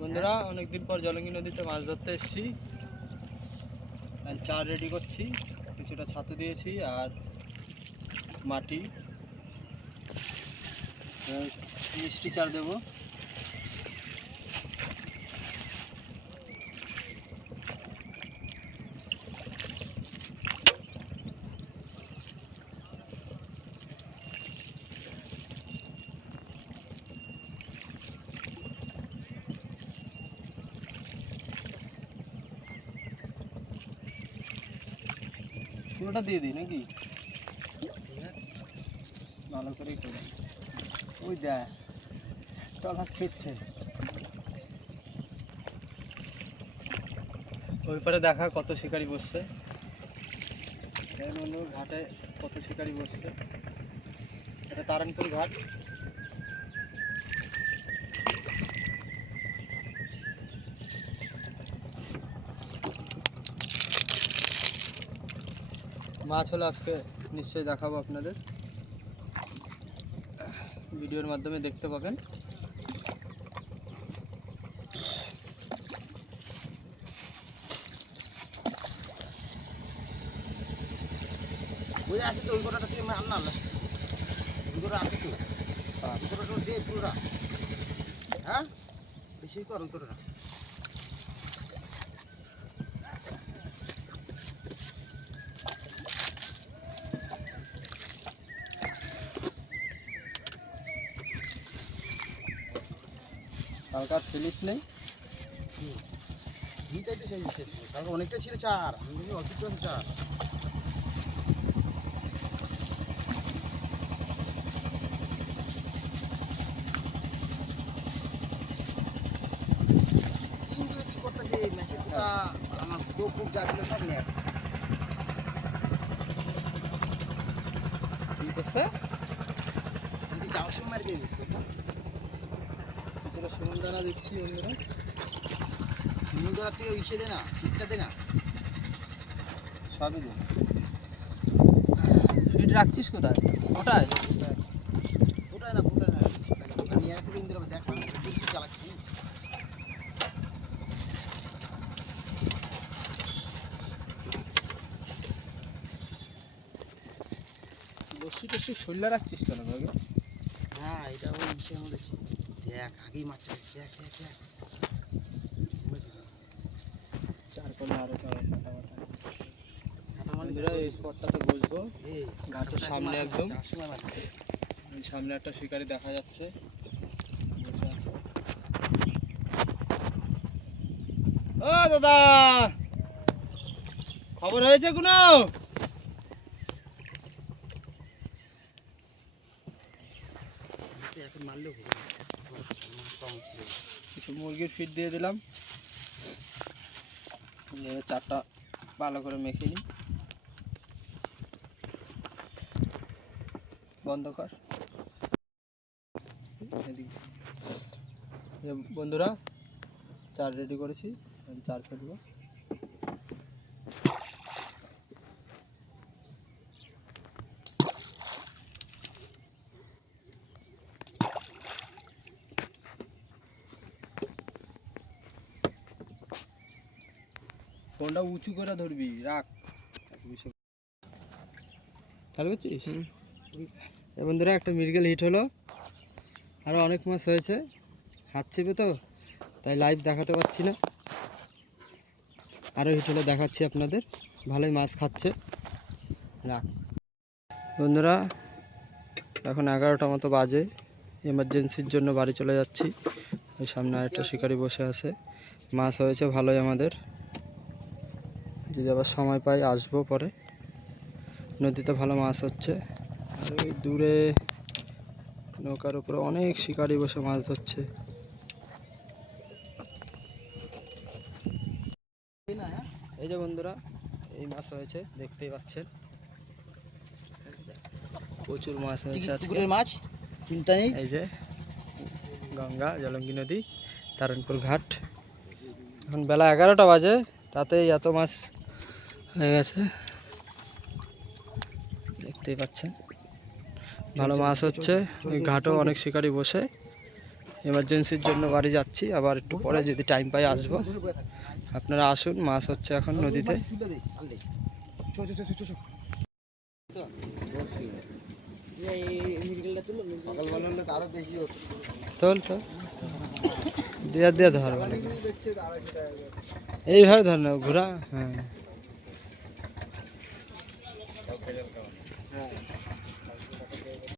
বন্ধুরা, অনেকদিন পর জলঙ্গি নদীতে মাছ ধরতে এসেছি। চার রেডি করছি। কিছুটা ছাতু দিয়েছি আর মাটি। মিষ্টি চার দেবো। পুরোটা দিয়ে দিই নাকি? ভালো করেই করে। ওই দেখ টলার ফিরছে। ওই পারে দেখা কত শিকারি বসছে। ঘাটে কত শিকারি বসছে। এটা তারানপুর ঘাট। মাছ হলো আজকে নিশ্চয়ই দেখাবো আপনাদের। ভিডিওর মাধ্যমে দেখতে পাবেন। ওই আছে তো ওই গোটাটা দিয়ে আন না ওই গোটা আছে তো। ওই দিয়ে পুরোটা। হ্যাঁ? বেশি কর ওই কালকে আর ফেলিস নেই। ভিটাই তো সেই শেষ কালকে অনেকটা ছিল চার আমি অল্প চার। পুরা আমার খুব খুব যা ছিল সব নিয়ে আসে কি করছে? যদি যাও সময় আর কি কিছুটা সুমন দানা দিচ্ছি বন্ধুরা। নিউজরা থেকে ইসে দে না ঠিকটা দে না। সবই ফিট রাখছিস কোথায়? ওটায় ওটাই না ওটাই না? নিয়ে আসে ইন্দিরা দেখ রাখছিস কেন হ্যাঁ এটা ওই ইসের মধ্যে দেখ আগেই মাছ দেখ দেখ দেখ। চার কোণে আরও চার কাটা কাটা কাটা মানে বন্ধুরা এই স্পটটাতে বসবো। ঘাটের সামনে একদম। একটা শিকারি দেখা যাচ্ছে। ও দাদা! খবর হয়েছে কোনো? এটা এখন মারলেও কিছু মুরগির ফিট দিয়ে দিলাম। চারটা ভালো করে মেখে নিই। বন্ধ কর। বন্ধুরা, চার রেডি করেছি চার ফেলব ফোনটা উঁচু করে ধরবি, রাখ। চালু একটা মৃগেল হিট হলো। আরও অনেক মাছ হয়েছে। হাত ছিপে তো, তাই লাইভ দেখাতে পারছি না। আরও হিট হলে দেখাচ্ছি আপনাদের। ভালোই মাছ খাচ্ছে। রাখ। বন্ধুরা, এখন এগারোটা মতো বাজে। এমার্জেন্সির জন্য বাড়ি চলে যাচ্ছি। ওই সামনে আরেকটা শিকারি বসে আছে। মাছ হয়েছে, ভালোই আমাদের। যদি আবার সময় পাই আসব পরে। নদীতে ভালো মাছ হচ্ছে। আর ওই দূরে নৌকার উপরে অনেক শিকারি বসে মাছ ধরছে। এই যে বন্ধুরা এই মাছ হয়েছে দেখতেই পাচ্ছেন। প্রচুর মাছ হয়েছে পুকুরের মাছ? চিন্তা নেই। এই যে গঙ্গা জলঙ্গি নদী তারণপুর ঘাট। এখন বেলা এগারোটা বাজে তাতেই এত মাছ হয়ে গেছে। দেখতেই পাচ্ছেন। ভালো মাছ হচ্ছে। ওই ঘাটও অনেক শিকারি বসে। এমার্জেন্সির জন্য বাড়ি যাচ্ছি। আবার একটু পরে যদি টাইম পাই আসব। আপনারা আসুন মাছ হচ্ছে এখন নদীতে। তোল তো দিয়ে দিয়ে ধর। এইভাবে ধর না ঘোরা। হ্যাঁ।